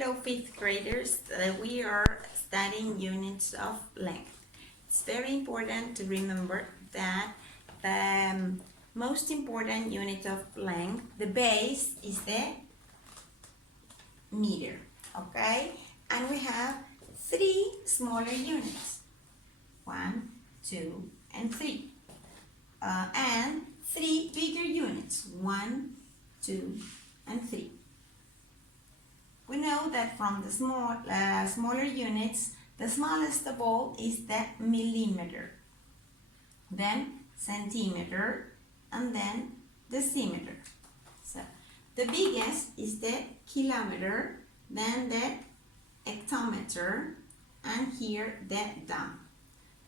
Hello, fifth graders. We are studying units of length. It's very important to remember that the most important unit of length, the base, is the meter, okay? And we have three smaller units, 1, 2, and 3. And three bigger units, 1, 2, and 3. We know that from the smaller units, the smallest of all is the millimeter, then centimeter, and then decimeter. So the biggest is the kilometer, then the hectometer, and here the dam.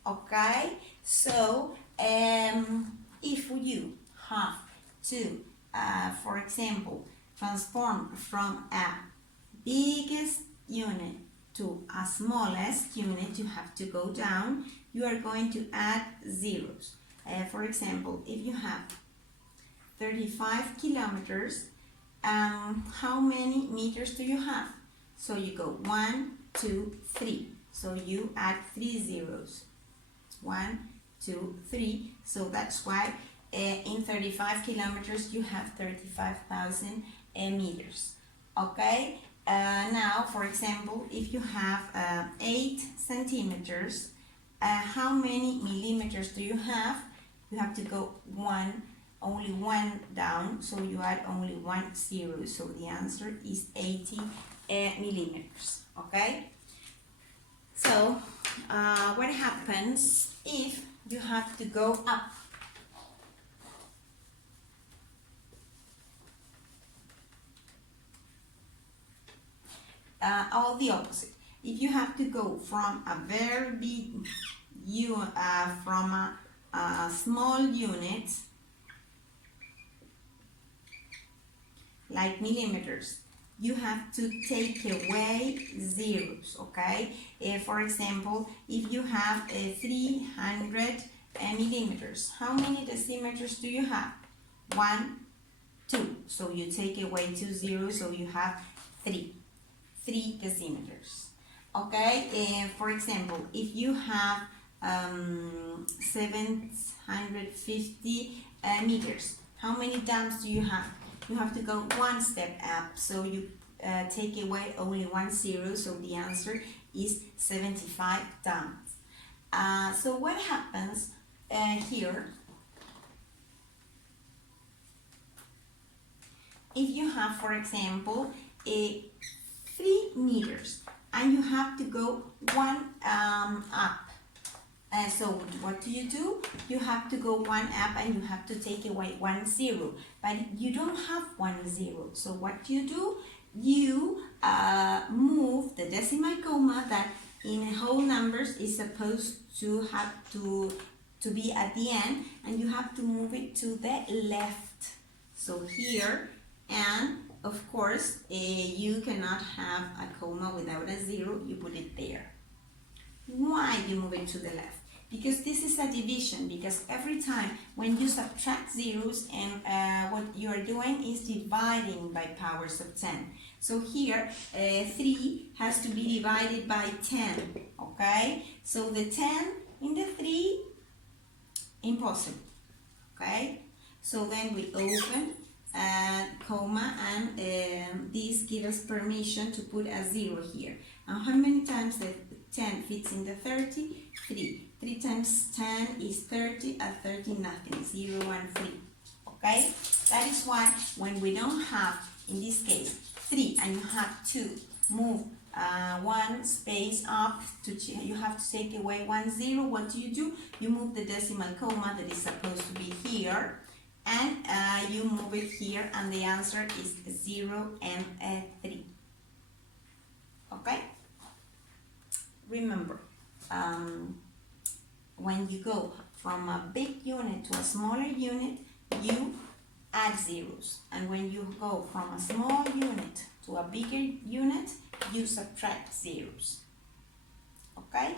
Okay, so if you have to, for example, transform from a biggest unit to a smallest unit, you have to go down. You are going to add zeros. For example, if you have 35 kilometers, how many meters do you have? So you go 1, 2, 3. So you add 3 zeros. 1, 2, 3. So that's why in 35 kilometers you have 35,000 meters. Okay. Now, for example, if you have 8 centimeters, how many millimeters do you have? You have to go only one down, so you add only 1 zero. So the answer is 80 millimeters. Okay. So what happens if you have to go up? All the opposite. If you have to go from a very big from a small unit like millimeters, you have to take away zeros. Okay. For example, if you have 300 millimeters, how many decimeters do you have? 1, 2. So you take away 2 zeros, so you have 3 decimeters. Okay, for example, if you have 750 meters, how many dams do you have? You have to go one step up, so you take away only 1 zero, so the answer is 75 dams. So what happens here? If you have, for example, 3 meters and you have to go one up. So what do? You have to go one up and you have to take away 1 zero. But you don't have 1 zero. So what do? You move the decimal comma that in whole numbers is supposed to have to be at the end, and you have to move it to the left. So here, and of course, you cannot have a comma without a zero, you put it there. Why you move it to the left? Because this is a division, because every time when you subtract zeros, and what you are doing is dividing by powers of 10. So here, 3 has to be divided by 10, okay? So the 10 in the 3, impossible, okay? So then we open comma, and this gives us permission to put a 0 here. And how many times the 10 fits in the 30? 3. 3 times 10 is 30, at 30 nothing, 0 and 3. Okay? That is why when we don't have, in this case, 3, and you have to move one space up, you have to take away 1 0, what do? You move the decimal comma that is supposed to be here, and you move it here, and the answer is 0 and 3. Okay? Remember, when you go from a big unit to a smaller unit, you add zeros. And when you go from a small unit to a bigger unit, you subtract zeros. Okay?